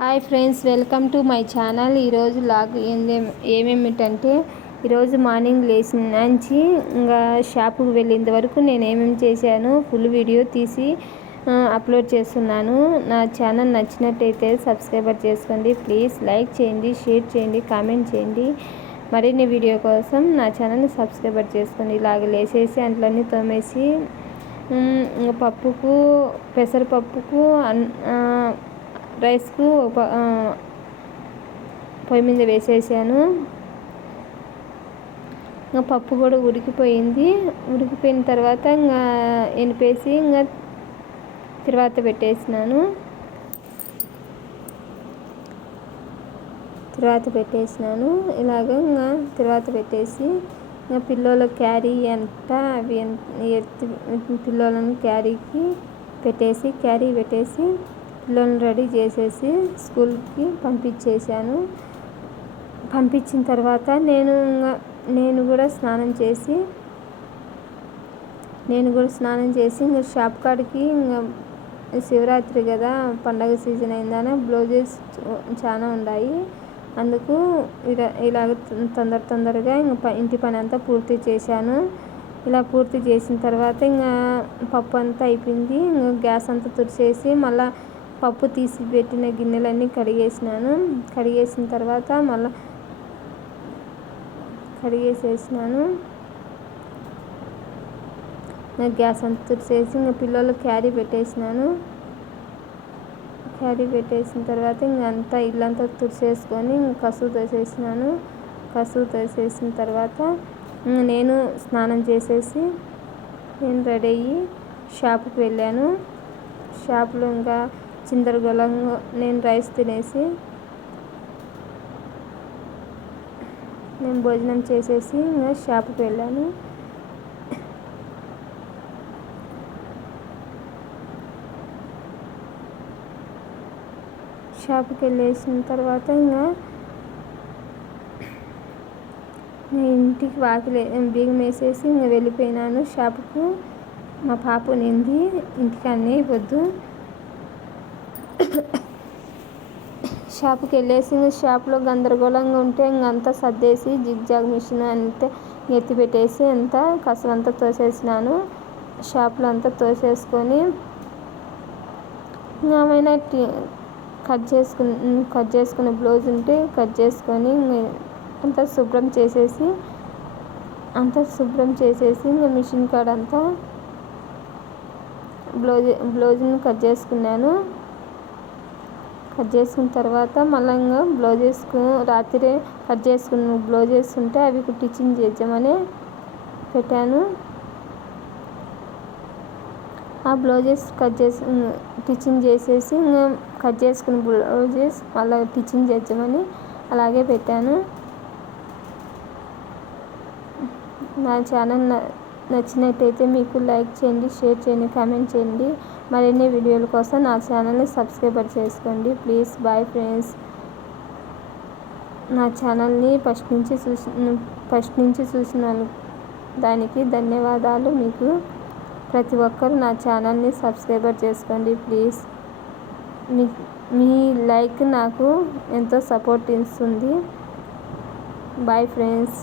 Hi friends welcome to my channel. ఈరోజు log ఏమేమిటంటే ఈరోజు మార్నింగ్ లేచి ఇంకా షాపుకి వెళ్ళేంత వరకు నేను ఏమేమి చేశాను ఫుల్ వీడియో తీసి అప్లోడ్ చేస్తున్నాను. నా ఛానల్ నచ్చినట్టయితే సబ్స్క్రైబర్ చేసుకోండి. ప్లీజ్ లైక్ చేయండి షేర్ చేయండి కామెంట్ చేయండి. మరిన్ని వీడియో కోసం నా ఛానల్ని సబ్స్క్రైబర్ చేసుకోండి. ఇలాగ లేసేసి అంట్లన్నీ తోమేసి పప్పుకు పెసరపప్పుకు రైస్కు పొయ్యి మీద వేసేసాను. ఇంకా పప్పు కూడా ఉడికిపోయింది. ఉడికిపోయిన తర్వాత ఇంకా ఎనిపేసి ఇంకా తర్వాత పెట్టేసినాను. తర్వాత పెట్టేసినాను. ఇలాగ ఇంకా తర్వాత పెట్టేసి ఇంకా పిల్లల క్యారీ అంట అవి ఎత్తి పిల్లలను క్యారీకి పెట్టేసి క్యారీ పెట్టేసి లోన్ రెడీ చేసేసి స్కూల్కి పంపించేశాను. పంపించిన తర్వాత నేను నేను కూడా స్నానం చేసి నేను కూడా స్నానం చేసి ఇంకా షాప్ కాడికి ఇంకా శివరాత్రి కదా పండగ సీజన్ అయిందని బ్లౌజెస్ చాలా ఉన్నాయి అందుకు ఇలా ఇలాగ తొందర తొందరగా ఇంకా ఇంటి పని అంతా పూర్తి చేశాను. ఇలా పూర్తి చేసిన తర్వాత ఇంకా పప్పు అంతా అయిపోయింది. ఇంకా గ్యాస్ అంతా తుడిచేసి మళ్ళీ పప్పు తీసి పెట్టిన గిన్నెలన్నీ కడిగేసినాను. కడిగేసిన తర్వాత మళ్ళీ కడిగేసేసినాను. గ్యాస్ అంతా తుడిచేసి ఇంకా పిల్లలు క్యారీ పెట్టేసినాను. క్యారీ పెట్టేసిన తర్వాత ఇంక అంతా ఇల్లంతా తుడిచేసుకొని కసువు తోసేసినాను. కసువు తోసేసిన తర్వాత నేను స్నానం చేసేసి నేను రెడీ అయ్యి షాప్కి వెళ్ళాను. షాప్లో ఇంకా చిందరగోళంగా నేను రైస్ తినేసి నేను భోజనం చేసేసి ఇంకా షాప్కి వెళ్ళాను. షాప్కి వెళ్ళేసిన తర్వాత ఇంకా నేను ఇంటికి వాకిలే బీగం వేసేసి ఇంకా వెళ్ళిపోయినాను. షాప్కు మా పాప నింది ఇంటికి వద్దు. షాప్కి వెళ్ళేసి షాప్లో గందరగోళంగా ఉంటే ఇంకంతా సర్దేసి జిగ్జాగ్ మిషన్ అంతా ఎత్తి పెట్టేసి అంతా కసవంతా తోసేసినాను. షాప్లో అంతా తోసేసుకొని ఏమైనా కట్ చేసుకుని కట్ చేసుకునే బ్లౌజ్ ఉంటే కట్ చేసుకొని అంతా శుభ్రం చేసేసి అంతా శుభ్రం చేసేసి ఇంకా మిషన్ కాడ అంతా బ్లౌజ్ బ్లౌజ్ని కట్ చేసుకున్నాను. కట్ చేసుకున్న తర్వాత మళ్ళీ ఇంకా బ్లౌజెస్కు రాత్రి కట్ చేసుకుని బ్లౌజెస్ ఉంటే అవి కుట్టించింగ్ చేద్దామని పెట్టాను. ఆ బ్లౌజెస్ కట్ చేసి టిచ్చింగ్ చేసేసి ఇంకా కట్ చేసుకున్న బ్లౌజెస్ మళ్ళీ టిచ్చింగ్ చేద్దామని అలాగే పెట్టాను. నా ఛానల్ నచ్చినట్టయితే మీకు లైక్ చేయండి షేర్ చేయండి కామెంట్ చేయండి. మరిన్ని వీడియోల కోసం నా ఛానల్ని సబ్స్క్రైబర్ చేసుకోండి. Please bye friends. నా ఛానల్ని ఫస్ట్ నుంచి చూసి ఫస్ట్ నుంచి చూసిన దానికి ధన్యవాదాలు. మీకు ప్రతి ఒక్కరు నా ఛానల్ని సబ్స్క్రైబర్ చేసుకోండి. ప్లీజ్. మీ మీ లైక్ నాకు ఎంతో సపోర్ట్ ఇస్తుంది. Bye friends.